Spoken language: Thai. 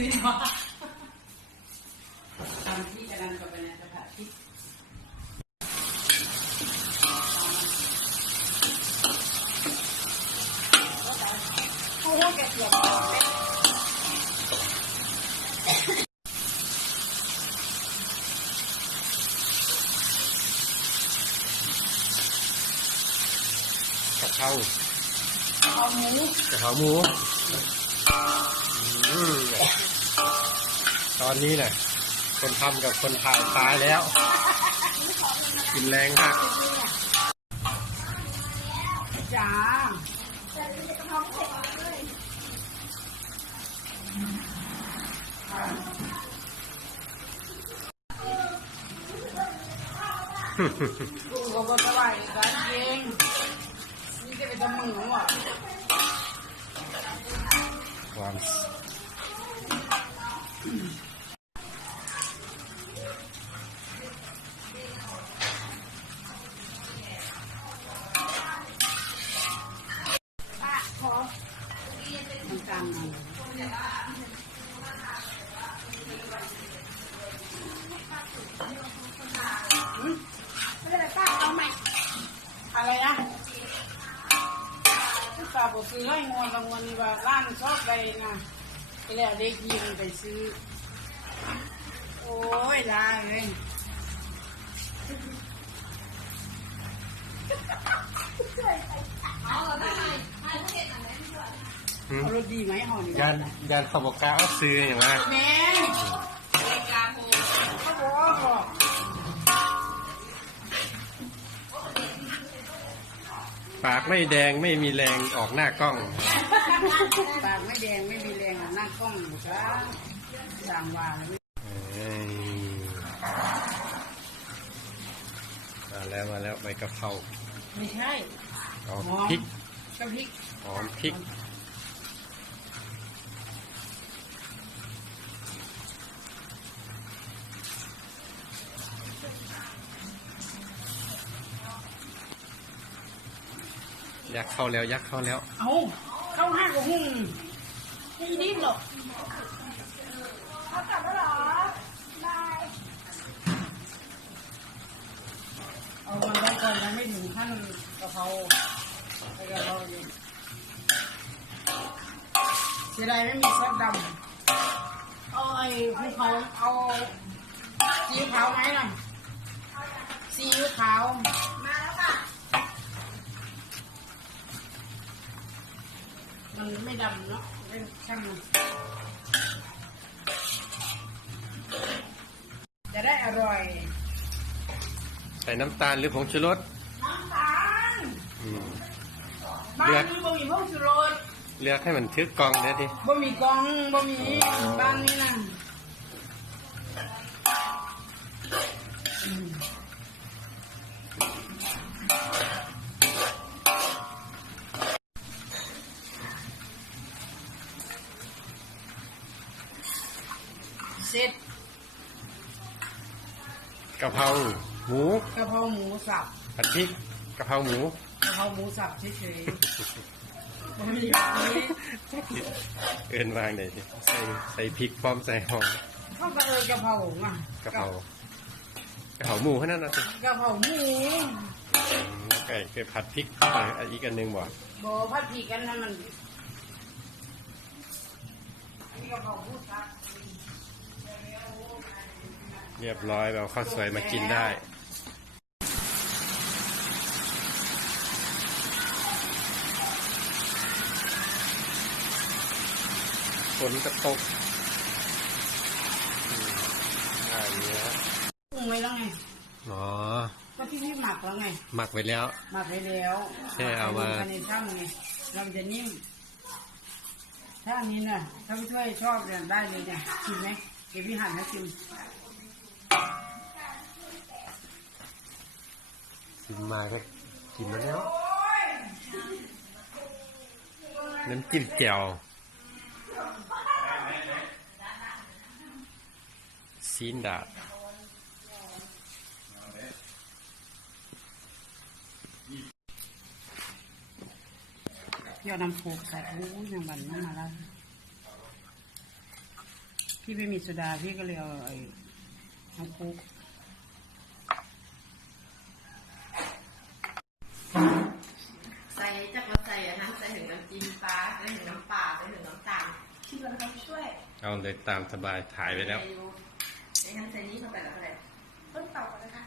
เนื้อนะสิวะตามที่กระดันกับไปนะจะผัดพริกโอ้โหแกเสียบกะเพราเอาหมูกะเพราหมู ตอนนี้เนี่ยคนทำกับคนถ่ายตายแล้ว กินแรงมากจ้าแต่จะกระเพราไม่เสร็จเลยลูกก็บ่สบายกันเองนี่จะไปทำมือว่ะความ ป้าขอ มันกันมันไม่เป็นไรป้าเอาใหม่อะไรนะที่ตาบอกซื้อให้งวนละงวนนี่ว่าร้านชอบไปนะไปแล้วเด็กยิงไปซื้อ โอ้ยได้เลย อืม เอารถดีไหมห่อนี่ยานยานเขาบอกกล้าเอาซื้ออย่างไรแม่เขาบอกว่าบอกปากไม่แดงไม่มีแรงออกหน้ากล้อง ปากไม่แดงไม่มีแรงอะหน้ากล้องอยู่จ้าสั่งว่าเลยเอ้ยมาแล้วมาแล้วใบกะเพราไม่ใช่หอมพริกกะพริกหอมพริก ยักเข้าแล้ว ยักเข้าแล้ว เอาเข้าห้างกับหุ่งไม่ดิ้นหรอกเอากลับแล้วเหรอได้เอามันไว้ก่อนยังไม่ถึงขั้นกะเพราไปกะเพราอยู่เสียดายไม่มีซอสดำเอาไอ้ภูเขาเอาซีอิ๊วขาวไหมล่ะซีอิ๊วขาว มันไม่ดำเนาะไม่ช่างมันจะได้อร่อย ใส่น้ำตาลหรือผงชูรสน้ำตาลอืม บ้าเลืนอกนี้บ่มีพวกชูรสเลือกให้มันทึกกองเด้อดิบ่มีกล่องบ่มีบ้านนี้นะ เสร็จกะเพราหมูกะเพราหมูสับผัดพริกกะเพราหมูกะเพราหมูสับเฉยๆบ่มีแบบนี้เอินวางไหนดิใส่ใส่พริกพร้อมใส่หอมเข้ากับเออกะเพราอะกะเพรากะเพราหมูแค่นั้นนะสิกะเพราหมูไก่ไก่ผัดพริกอะไรอีกอันหนึ่งบ่บ่พัดผีกันนะมันอันนี้กะเพราหมูสับ เรียบร้อยเราข้าวสวยมากินได้ ฝนก็ตกอืมอ่าอย่างเงี้ยปรุงไว้แล้วไงอ๋อก็ที่นี่หมักแล้วไง หมักไว้แล้ว หมักไว้แล้วแค่เอามาภายในช่างไงเราจะนิ่มถ้าอันนี้น่ะถ้าพี่ช่วยชอบเนี่ยได้เลยเนี่ยชิมไหม เดี๋ยวพี่หั่นให้ชิมกินมาก็กินมาแล้วน้ำจิ้มแจ่วซีนดาดเดี๋ยวน้ำโขกใส่โอ้ยยังบันน้ำมาแล้ว พี่ไม่มีโซดาพี่ก็เลยเอาไอ้น้ำคุกใส่จักมาใส่อันนั้นใส่ถึงน้ำจิ้มปลาใส่ถึงน้ำปลาใส่ถึงน้ำตาลที่เราทำช่วยเอาเลยตามสบายถ่ายไปแล้วในนั้นใส่นี้เข้าไปแล้วก็ได้ต้นเต่ากันนะคะ